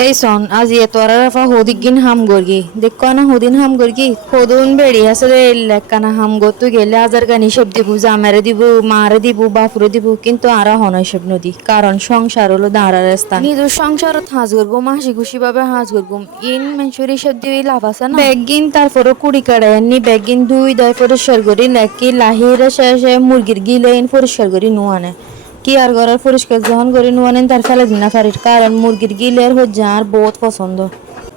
এই শোন আজ এ তোরা রাফা হদিগিন হাম গর্গি দেখো না হদিন হাম গর্গি হদুন বেড়ি আছে রে লেখানা হাম গতু গেলে আজার গানি সব দিব জামারে দিব মারে দিব বাপুরে দিব কিন্তু আরা হনয় সব নদী কারণ সংসার হলো দাঁড়ার স্থান নিজের সংসারত হাজ করবো হাসি খুশি ভাবে হাজ করবো ইন মানুষের সব দিয়ে লাভ আছে না বেগিন তারপরে কুড়ি কাড়ায় নি বেগিন দুই দয় পরিষ্কার করি লেকি লাহিরে শেষে মুরগির গিলে ইন পরিষ্কার করি নুয়ানে কি আর ঘরের পরিষ্কার যখন করে নুয়ানেন তার ফেলে দিন না পারির কারণ মুরগির গিলের হচ্ছে আর বহুত পছন্দ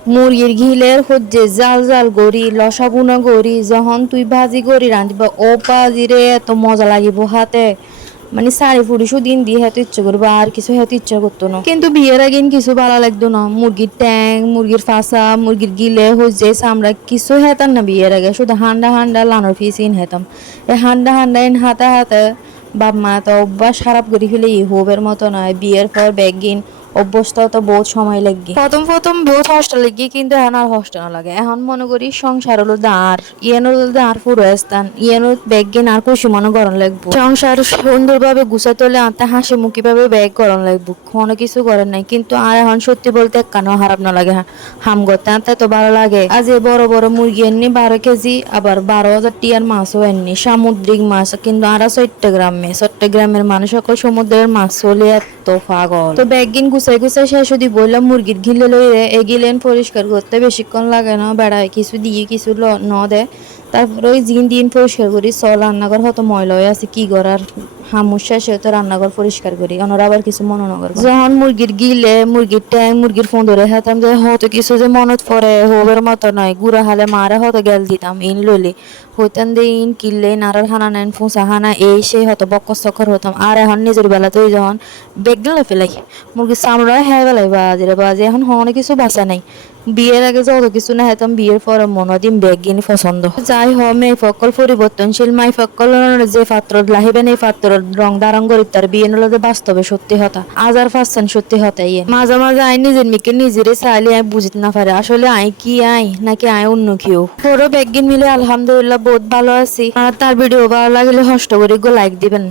মুরগির গিলের হচ্ছে জাল জাল গড়ি লসা বুনা গড়ি যখন তুই ভাজি গড়ি রাঁধিবা ও বাজিরে এত মজা লাগিব হাতে মানে শাড়ি ফুড়ি দিন দিয়ে হেঁটে ইচ্ছে করবো আর কিছু হেঁটে ইচ্ছা করতো না কিন্তু বিয়ের আগে কিছু ভালো লাগতো না মুরগির ট্যাং মুরগির ফাঁসা মুরগির গিলে হচ্ছে আমরা কিছু হেতাম না বিয়ের আগে শুধু হান্ডা হান্ডা লানোর ফিস ইন হেতাম এই হান্ডা হান্ডা ইন হাতে হাতে বাপ মা তো অভ্যাস খারাপ করে ফেলে হোবের মতো নয় বিয়ের পর ব্যাগিন অভ্যস্তাও তো বহুত সময় লাগবে প্রথম প্রথম বহুত কষ্ট লাগে কিন্তু এখন আর কষ্ট না লাগে এখন মনে করি সংসার হলো দাঁড় ইয়েনোর দাঁড় পুরো স্থান ইয়েনোর ব্যাগিন আর খুশি মনে গরম লাগবো সংসার সুন্দরভাবে গুছাতে হলে আনতে হাসি মুখি ভাবে ব্যাগ গরম লাগবো কোনো কিছু করেন নাই কিন্তু আর এখন সত্যি বলতে কেন খারাপ না লাগে হাম করতে আনতে তো ভালো লাগে আজ এই বড় বড় মুরগি এমনি 12 কেজি আবার 12,000 টিয়ার মাছও এমনি সামুদ্রিক মাছ কিন্তু আর চট্টগ্রামের মানুষ সকল সমুদ্রের মাছ চলে এত পাগল তো ব্যাগিন গুছাই গুছাই শেষ যদি বললাম মুরগির গিলে লইরে এগিলেন পরিষ্কার করতে বেশিক্ষণ লাগে না বেড়ায় কিছু দিয়ে কিছু ন দেয় তারপরে ওই দিন পরিষ্কার করি চল রান্নাঘর হয়তো ময়লা হয়ে আছে কি করার হামুর শেষে তো রান্নাঘর পরিষ্কার করি ওনারা আবার কিছু মনে না করবো যখন মুরগির গিলে মুরগির ট্যাং মুরগির ফোঁদরে হেতাম যে হয়তো কিছু যে মনত পড়ে হোবের মতো নয় গুড়া হালে মারে হয়তো গেল দিতাম ইন লইলে হইতাম দে ইন কিনলে নাড়ার হানা নেন ফুঁসা হানা এই সেই হয়তো বক্কর চক্কর হতাম আর এখন নিজের বেলাতেই যখন বেগ গেলে ফেলাই মুরগির চামড়া হ্যাঁ বেলাই বাজে এখন অনেক কিছু বাঁচা নাই বিয়ের আগে যত কিছু না হেতাম বিয়ের পরে মনোদিন ব্যাগিন পছন্দ যাই হোক মেয়ে ফকল পরিবর্তনশীল মাই ফকল যে পাত্র লাহিবেন এই পাত্র রং ধারণ করি তার বিয়ে নলে বাস্তবে সত্যি হতা আজার পাচ্ছেন সত্যি হতা ইয়ে মাঝে মাঝে আই নিজের মেয়েকে নিজেরে চাইলে আই বুঝতে না পারে আসলে আই কি আই নাকি আই অন্য কেউ পুরো ব্যাগিন মিলে আলহামদুলিল্লাহ বহুত ভালো আছি আর তার ভিডিও ভালো লাগলে কষ্ট করে লাইক দিবেন।